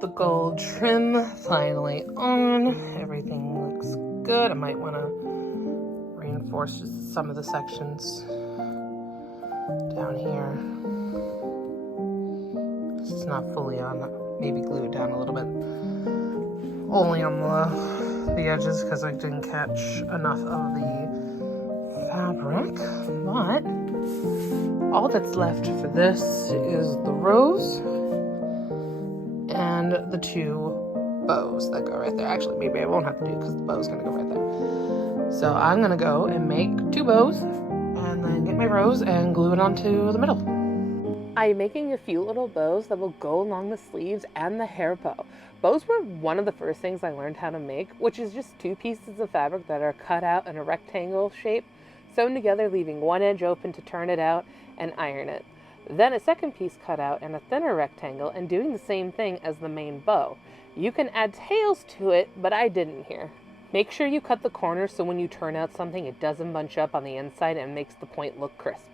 the gold trim finally on. Everything looks good. I might want to reinforce just some of the sections down here. It's not fully on. Maybe glue it down a little bit. Only on the edges because I didn't catch enough of the fabric. But all that's left for this is the rose and the two bows that go right there. Actually, maybe I won't have to do it because the bow's gonna go right there. So I'm gonna go and make two bows and then get my rose and glue it onto the middle. I'm making a few little bows that will go along the sleeves and the hair bow. Bows were one of the first things I learned how to make, which is just two pieces of fabric that are cut out in a rectangle shape, sewn together, leaving one edge open to turn it out and iron it. Then a second piece cut out in a thinner rectangle and doing the same thing as the main bow. You can add tails to it, but I didn't here. Make sure you cut the corners so when you turn out something it doesn't bunch up on the inside and makes the point look crisp.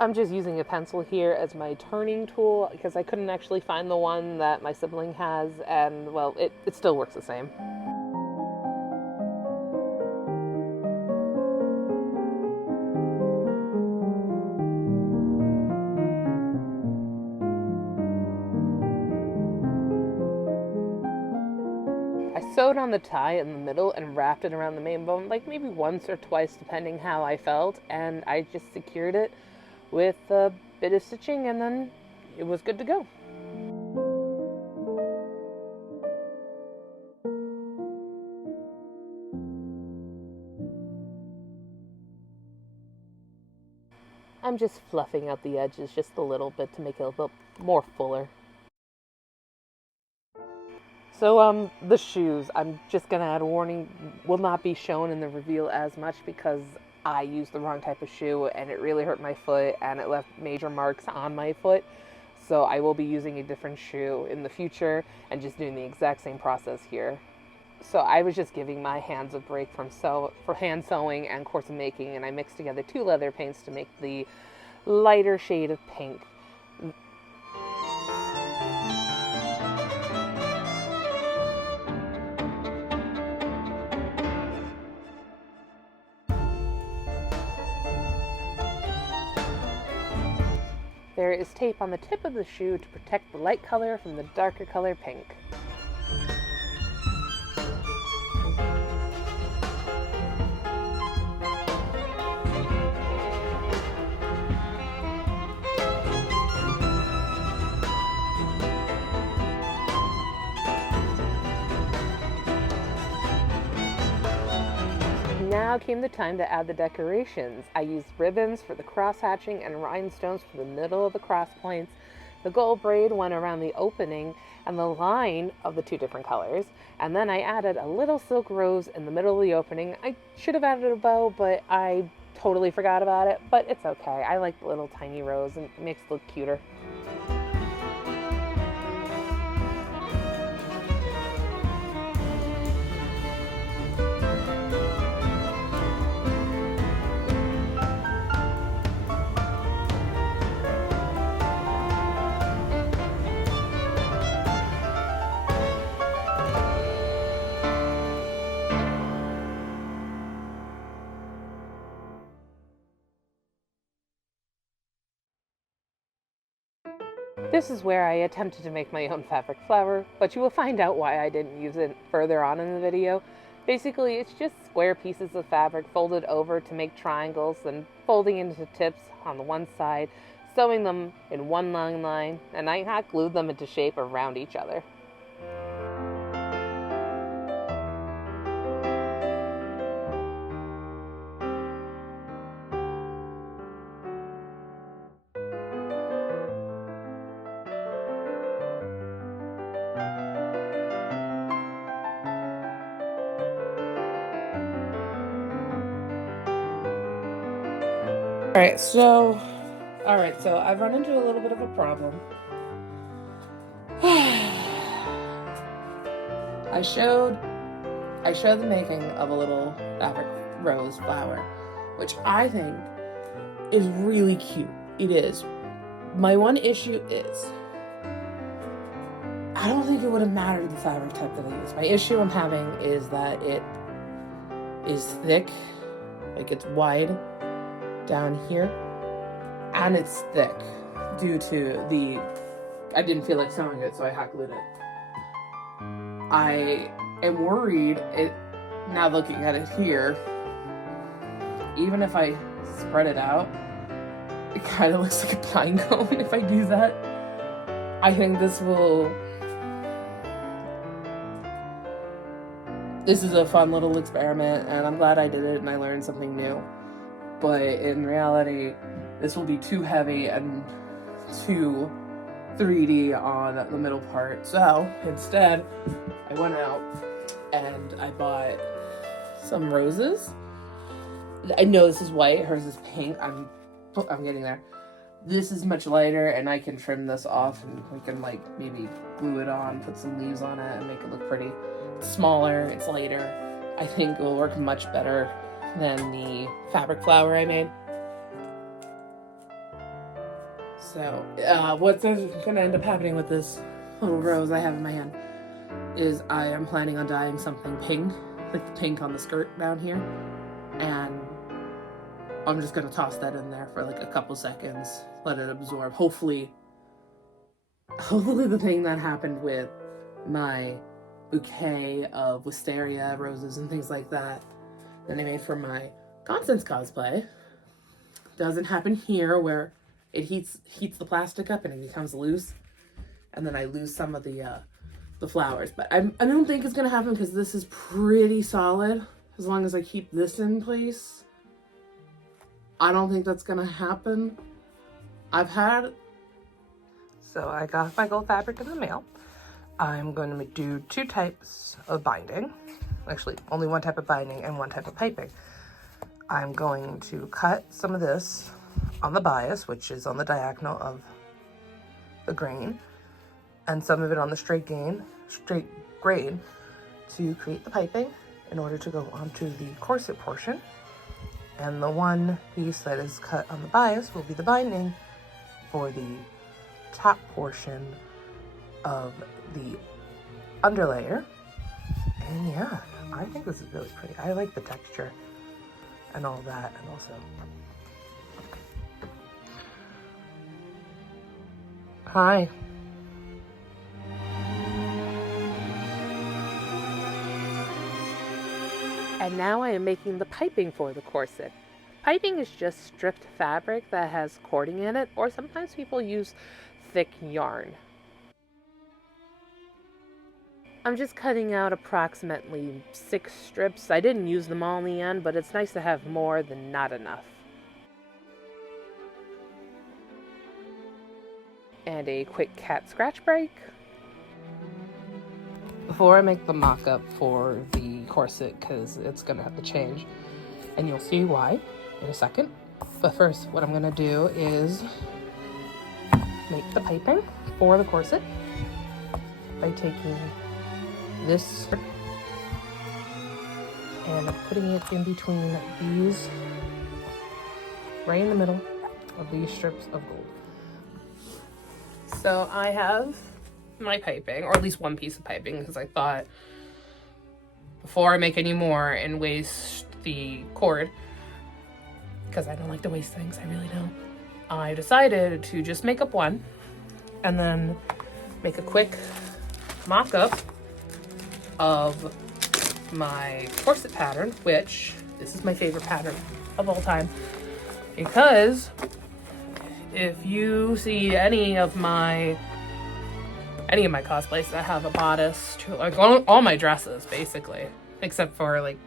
I'm just using a pencil here as my turning tool because I couldn't actually find the one that my sibling has, and well, it still works the same. I sewed on the tie in the middle and wrapped it around the main bow, like maybe once or twice depending how I felt, and I just secured it with a bit of stitching and then it was good to go. I'm just fluffing out the edges just a little bit to make it a little more fuller. So the shoes, I'm just gonna add a warning, will not be shown in the reveal as much because I used the wrong type of shoe and it really hurt my foot and it left major marks on my foot. So I will be using a different shoe in the future and just doing the exact same process here. So I was just giving my hands a break from hand sewing and corset making, and I mixed together two leather paints to make the lighter shade of pink. There is tape on the tip of the shoe to protect the light color from the darker color pink. Now came the time to add the decorations. I used ribbons for the cross hatching and rhinestones for the middle of the cross points. The gold braid went around the opening and the line of the two different colors. And then I added a little silk rose in the middle of the opening. I should have added a bow, but I totally forgot about it. But it's okay. I like the little tiny rose and it makes it look cuter. This is where I attempted to make my own fabric flower, but you will find out why I didn't use it further on in the video. Basically, it's just square pieces of fabric folded over to make triangles, and folding into tips on the one side, sewing them in one long line, and I hot glued them into shape around each other. Alright, so I've run into a little bit of a problem. I showed the making of a little fabric rose flower, which I think is really cute. It is. My one issue is I don't think it would have mattered the fabric type that I use. My issue I'm having is that it is thick, like it's wide down here, and it's thick due to I didn't feel like sewing it, so I hot glued it. I am worried, now looking at it here, even if I spread it out, it kind of looks like a pine cone if I do that. I think this is a fun little experiment, and I'm glad I did it and I learned something new. But in reality, this will be too heavy and too 3D on the middle part. So instead, I went out and I bought some roses. I know this is white, hers is pink. I'm getting there. This is much lighter, and I can trim this off and we can like maybe glue it on, put some leaves on it and make it look pretty. It's smaller, it's lighter. I think it will work much better than the fabric flower I made. So what's gonna end up happening with this little rose I have in my hand is I am planning on dyeing something pink, like the pink on the skirt down here, and I'm just gonna toss that in there for like a couple seconds, let it absorb. Hopefully the thing that happened with my bouquet of wisteria roses and things like that I made for my Constance cosplay doesn't happen here, where it heats the plastic up and it becomes loose, and then I lose some of the flowers. But I don't think it's gonna happen because this is pretty solid. As long as I keep this in place, I don't think that's gonna happen. So I got my gold fabric in the mail. I'm going to do 2 types of binding. Actually, only 1 type of binding and 1 type of piping. I'm going to cut some of this on the bias, which is on the diagonal of the grain, and some of it on the straight grain to create the piping in order to go onto the corset portion. And the 1 piece that is cut on the bias will be the binding for the top portion of the underlayer. And yeah, I think this is really pretty. I like the texture and all that, and also hi. And now I am making the piping for the corset. Piping is just stripped fabric that has cording in it, or sometimes people use thick yarn. I'm just cutting out approximately 6 strips. I didn't use them all in the end, but it's nice to have more than not enough. And a quick cat scratch break. Before I make the mock-up for the corset, because it's going to have to change, and you'll see why in a second. But first, what I'm going to do is make the piping for the corset by taking this and putting it in between these, right in the middle of these strips of gold. So I have my piping, or at least 1 piece of piping, because I thought before I make any more and waste the cord, because I don't like to waste things, I really don't, I decided to just make up 1 and then make a quick mock-up of my corset pattern, which this is my favorite pattern of all time, because if you see any of my cosplays that have a bodice, like all my dresses basically, except for like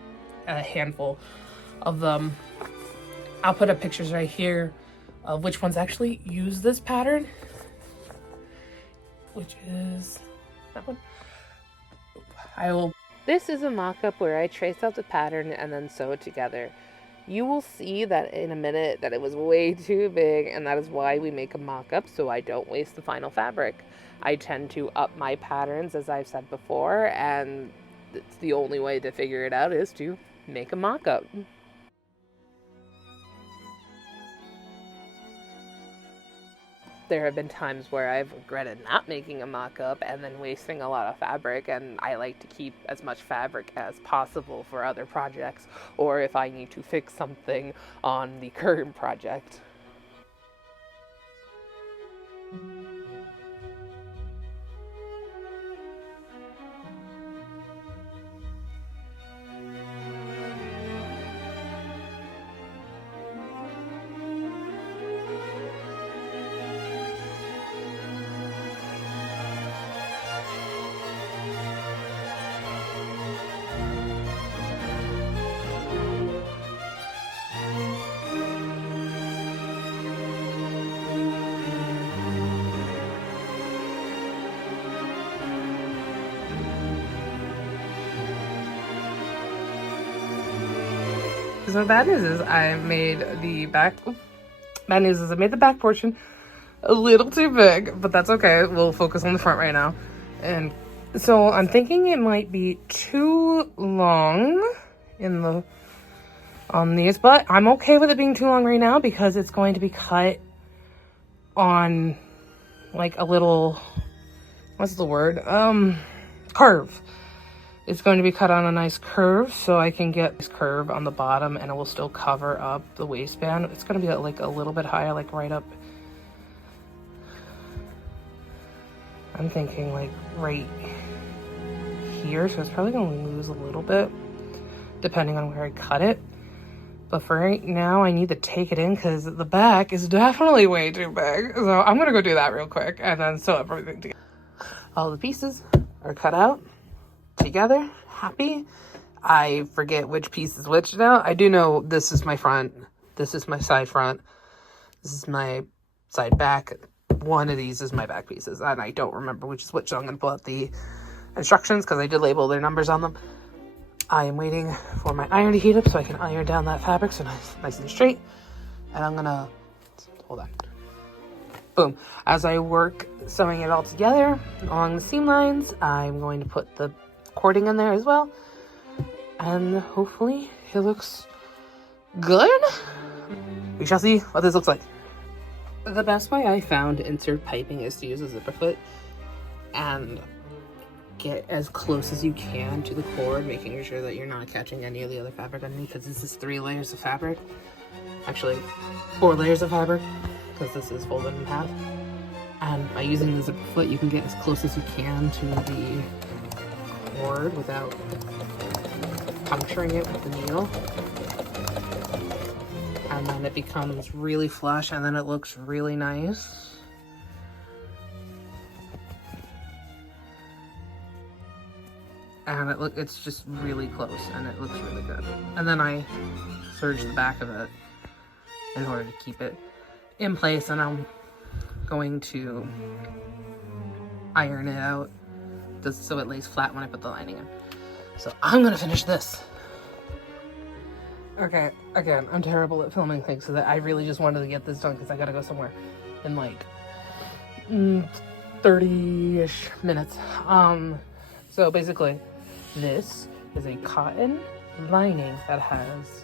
a handful of them, I'll put up pictures right here of which ones actually use this pattern, which is that one. This is a mock-up where I trace out the pattern and then sew it together. You will see that in a minute that it was way too big, and that is why we make a mock-up, so I don't waste the final fabric. I tend to up my patterns, as I've said before, and it's the only way to figure it out is to make a mock-up. there have been times where I've regretted not making a mock-up and then wasting a lot of fabric, and I like to keep as much fabric as possible for other projects, or if I need to fix something on the current project. So the bad news is I made the back. Bad news is I made the back portion a little too big, but that's okay. We'll focus on the front right now. And so I'm thinking it might be too long on these, but I'm okay with it being too long right now because it's going to be cut on like a little, what's the word? Curve. It's going to be cut on a nice curve, so I can get this curve on the bottom and it will still cover up the waistband. It's going to be like a little bit higher, like right up. I'm thinking like right here, so it's probably going to lose a little bit depending on where I cut it. But for right now, I need to take it in because the back is definitely way too big. So I'm going to go do that real quick and then sew up everything together. All the pieces are cut out together, happy. I forget which piece is which now. I do know this is my front, this is my side front, this is my side back. One of these is my back pieces, and I don't remember which is which, so I'm going to pull out the instructions because I did label their numbers on them. I am waiting for my iron to heat up so I can iron down that fabric so nice and straight. And I'm going to, hold on. Boom. As I work sewing it all together along the seam lines, I'm going to put the cording in there as well, and hopefully it looks good. We shall see what this looks like. The best way I found to insert piping is to use a zipper foot and get as close as you can to the cord, making sure that you're not catching any of the other fabric underneath, because this is 3 layers of fabric, actually 4 layers of fabric, because this is folded in half. And by using the zipper foot, you can get as close as you can to the cord without puncturing it with the needle, and then it becomes really flush and then it looks really nice. And it's just really close and it looks really good. And then I serge the back of it in order to keep it in place, and I'm going to iron it out just so it lays flat when I put the lining in. So I'm gonna finish this. Okay, again, I'm terrible at filming things, so that I really just wanted to get this done because I gotta go somewhere in like 30-ish minutes. So basically, this is a cotton lining that has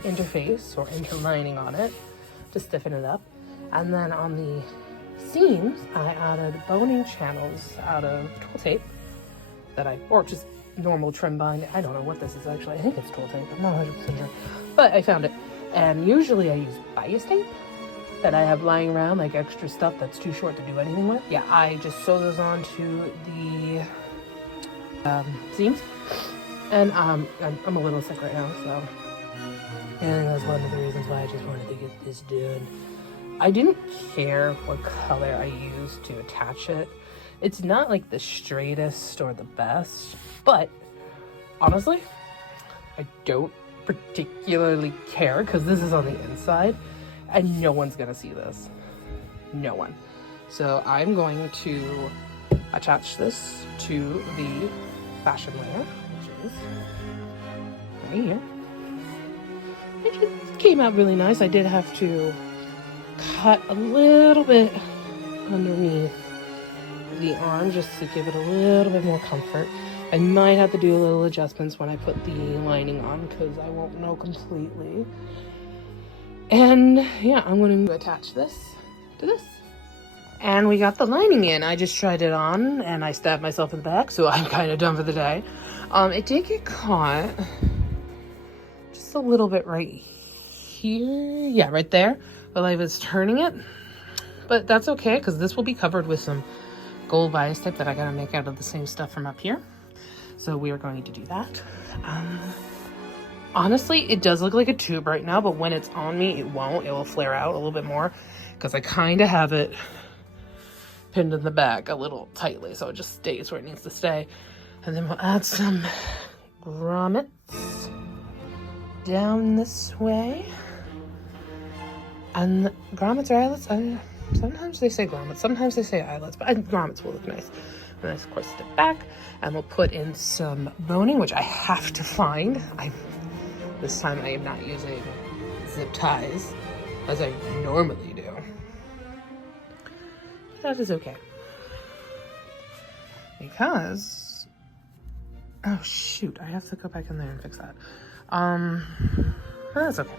interface or interlining on it to stiffen it up. And then on the seams, I added boning channels out of twill tape or just normal trim bind. I don't know what this is actually. I think it's twill tape. I'm not 100% sure. But I found it. And usually I use bias tape that I have lying around, like extra stuff that's too short to do anything with. Yeah, I just sew those onto the seams. And I'm a little sick right now, so I think that's one of the reasons why I just wanted to get this done. I didn't care what color I used to attach it. It's not like the straightest or the best, but honestly, I don't particularly care because this is on the inside and no one's gonna see this. No one. So I'm going to attach this to the fashion layer, which is right here. It came out really nice. I did have to cut a little bit underneath the arm just to give it a little bit more comfort. I might have to do a little adjustments when I put the lining on because I won't know completely. And yeah, I'm going to attach this to this. And we got the lining in. I just tried it on and I stabbed myself in the back, so I'm kind of done for the day. It did get caught just a little bit right here. Yeah, right there. While I was turning it. But that's okay, because this will be covered with some gold bias tape that I gotta make out of the same stuff from up here. So we are going to do that. Honestly, it does look like a tube right now, but when it's on me, it won't. It will flare out a little bit more because I kind of have it pinned in the back a little tightly, so it just stays where it needs to stay. And then we'll add some grommets down this way. And grommets or eyelets, sometimes they say grommets, sometimes they say eyelets, but grommets will look nice. And then, of course, step back, and we'll put in some boning, which I have to find. This time I am not using zip ties, as I normally do. But that is okay. Because, oh shoot, I have to go back in there and fix that. That's okay.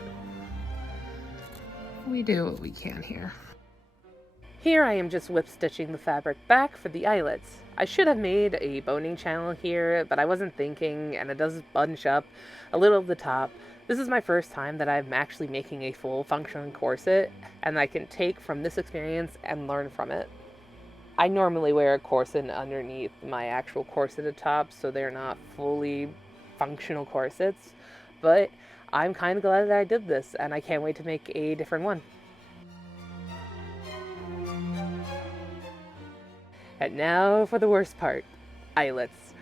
We do what we can here. Here I am just whip stitching the fabric back for the eyelets. I should have made a boning channel here, but I wasn't thinking, and it does bunch up a little of the top. This is my first time that I'm actually making a full functioning corset, and I can take from this experience and learn from it. I normally wear a corset underneath my actual corseted top, so they're not fully functional corsets, but I'm kind of glad that I did this, and I can't wait to make a different one. And now for the worst part, eyelets.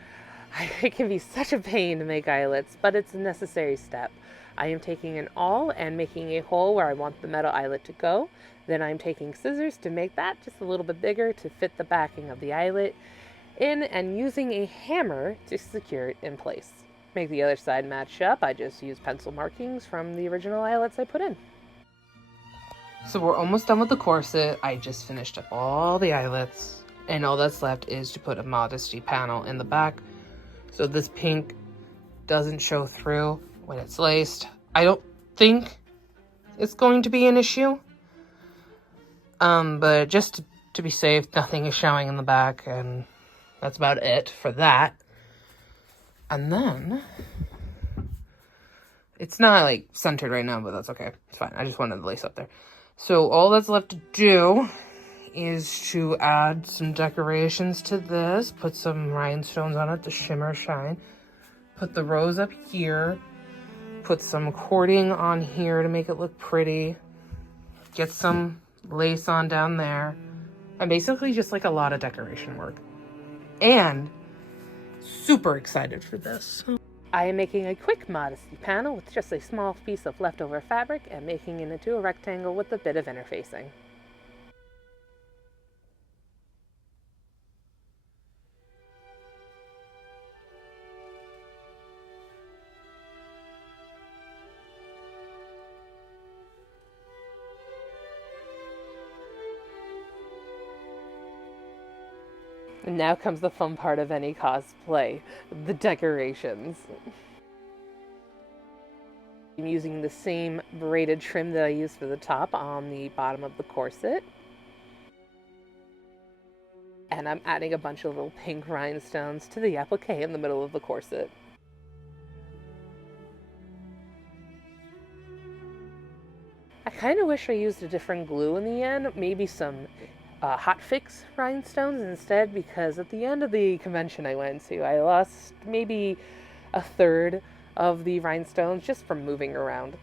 It can be such a pain to make eyelets, but it's a necessary step. I am taking an awl and making a hole where I want the metal eyelet to go. Then I'm taking scissors to make that just a little bit bigger to fit the backing of the eyelet in, and using a hammer to secure it in place. Make the other side match up. I just use pencil markings from the original eyelets I put in. So we're almost done with the corset. I just finished up all the eyelets. And all that's left is to put a modesty panel in the back so this pink doesn't show through when it's laced. I don't think it's going to be an issue. But just to be safe, nothing is showing in the back, and that's about it for that. And then, it's not like centered right now, but that's okay. It's fine. I just wanted the lace up there. So all that's left to do is to add some decorations to this, put some rhinestones on it to shimmer shine, put the rose up here, put some cording on here to make it look pretty, get some lace on down there, and basically just like a lot of decoration work. And super excited for this. I am making a quick modesty panel with just a small piece of leftover fabric and making it into a rectangle with a bit of interfacing. And now comes the fun part of any cosplay, the decorations. I'm using the same braided trim that I used for the top on the bottom of the corset. And I'm adding a bunch of little pink rhinestones to the applique in the middle of the corset. I kind of wish I used a different glue in the end, maybe some hot fix rhinestones instead, because at the end of the convention I went to, I lost maybe a third of the rhinestones just from moving around.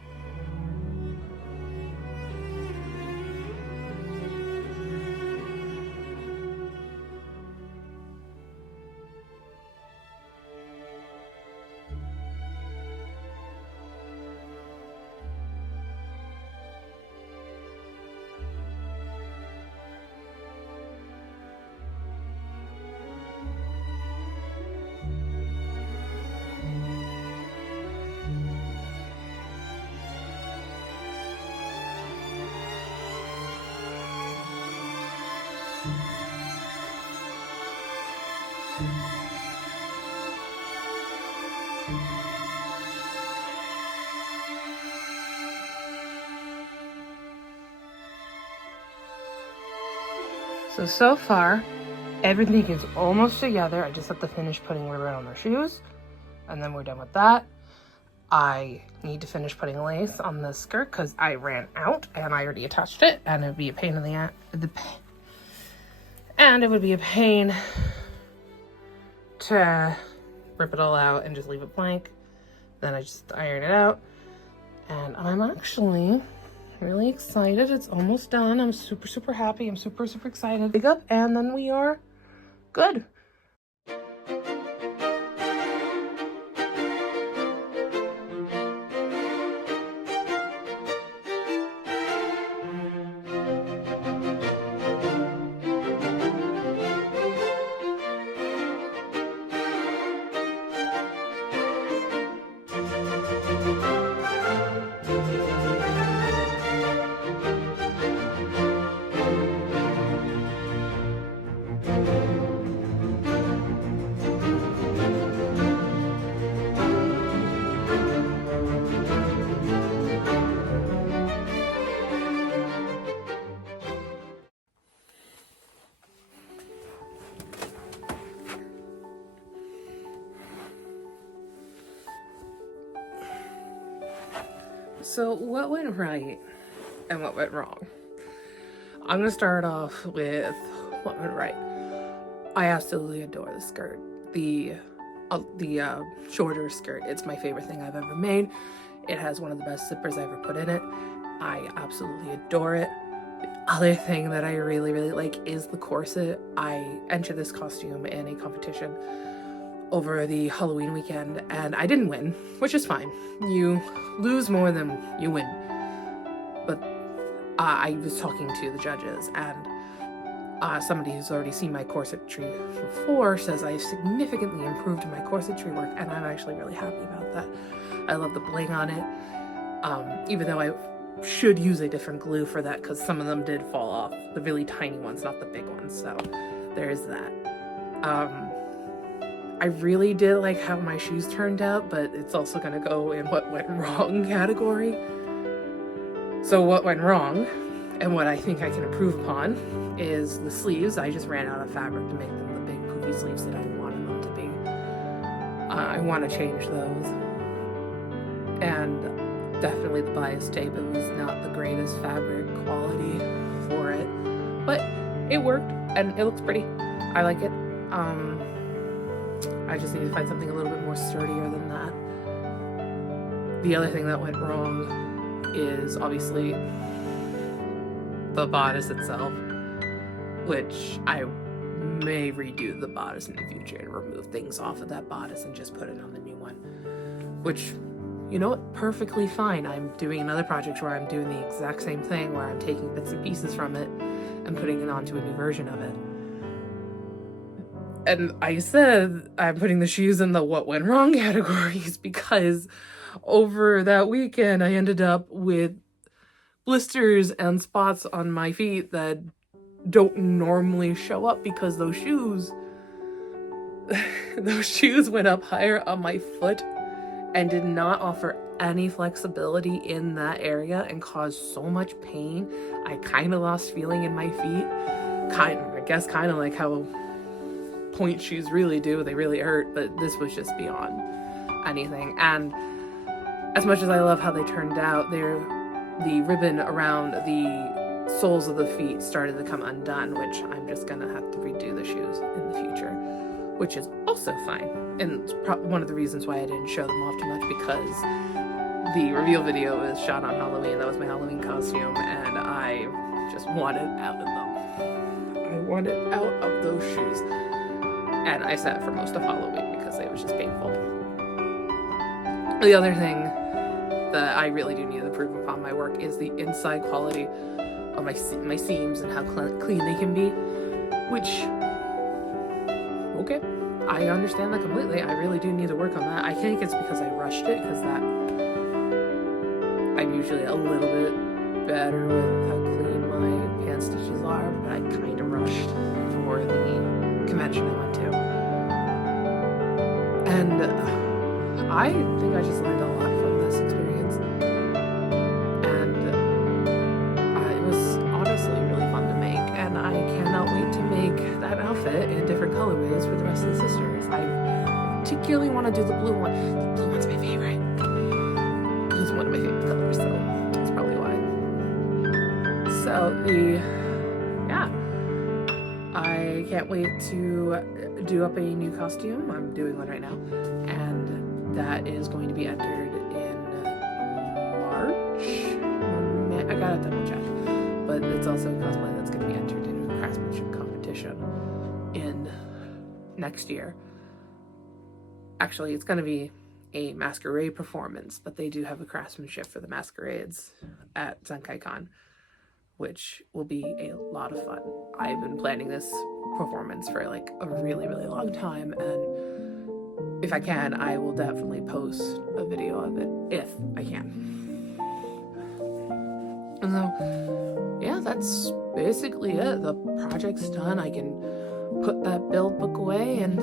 So far, everything is almost together. I just have to finish putting ribbon on their shoes, and then we're done with that. I need to finish putting lace on this skirt because I ran out and I already attached it, and it would be a pain in the ass. And it would be a pain to rip it all out and just leave it blank. Then I just iron it out, and I'm actually really excited. It's almost done. I'm super happy. I'm super excited. Pick up, and then we are good. So what went right and what went wrong? I'm gonna start off with what went right. I absolutely adore the skirt. The shorter skirt. It's my favorite thing I've ever made. It has one of the best zippers I ever put in it. I absolutely adore it. The other thing that I really like is the corset. I entered this costume in a competition over the Halloween weekend, and I didn't win, which is fine. You lose more than you win. But I was talking to the judges, and somebody who's already seen my corsetry before says I've significantly improved my corsetry work, and I'm actually really happy about that. I love the bling on it, even though I should use a different glue for that because some of them did fall off. The really tiny ones, not the big ones, so there's that. I really did like how my shoes turned out, but it's also going to go in what went wrong category. So what went wrong, and what I think I can improve upon, is the sleeves. I just ran out of fabric to make them the big poofy sleeves that I wanted them to be. I want to change those. And definitely the bias tape. It was not the greatest fabric quality for it, but it worked, and it looks pretty. I like it. I just need to find something a little bit more sturdier than that. The other thing that went wrong is obviously the bodice itself, which I may redo the bodice in the future and remove things off of that bodice and just put it on the new one, which, you know what, perfectly fine. I'm doing another project where I'm doing the exact same thing, where I'm taking bits and pieces from it and putting it onto a new version of it. And I said I'm putting the shoes in the what went wrong categories because over that weekend I ended up with blisters and spots on my feet that don't normally show up because those shoes went up higher on my foot and did not offer any flexibility in that area and caused so much pain. I kind of lost feeling in my feet. I guess kind of like how point shoes really do. They really hurt, but this was just beyond anything. And as much as I love how they turned out, the ribbon around the soles of the feet started to come undone, which I'm just gonna have to redo the shoes in the future, which is also fine. And it's one of the reasons why I didn't show them off too much, because the reveal video was shot on Halloween. That was my Halloween costume, and I just wanted out of them. I wanted out of those shoes. And I sat for most of Halloween because it was just painful. The other thing that I really do need to improve upon my work is the inside quality of my seams and how clean they can be, which, okay, I understand that completely. I really do need to work on that. I think it's because I rushed it, because I'm usually a little bit better with how clean my hand stitches are, but I kind of rushed for the convention I went to. And I think I just learned a lot from this experience. And it was honestly really fun to make, and I cannot wait outfit in different colorways for the rest of the sisters. I particularly want to do the blue one. The blue one's my favorite. It's one of my favorite colors, so that's probably why. So yeah, I can't wait to do up a new costume. I'm doing one right now, and that is going to be entered in March. I gotta double check, but it's also a cosplay that's going to be entered in a craftsmanship competition in next year. Actually, it's going to be a masquerade performance, but they do have a craftsmanship for the masquerades at ZenkaiCon, which will be a lot of fun. I've been planning this performance for like a really, really long time, and if I can, I will definitely post a video of it, if I can. And so, yeah, that's basically it. The project's done. I can put that build book away and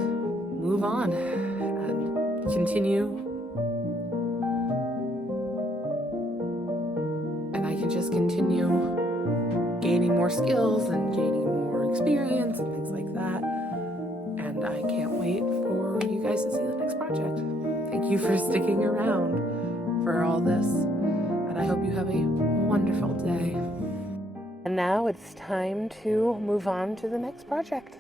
move on and continue. And I can just continue gaining more skills and gaining more experience and things like that. And I can't wait for you guys to see the next project. Thank you for sticking around for all this, and I hope you have a wonderful day. And now it's time to move on to the next project.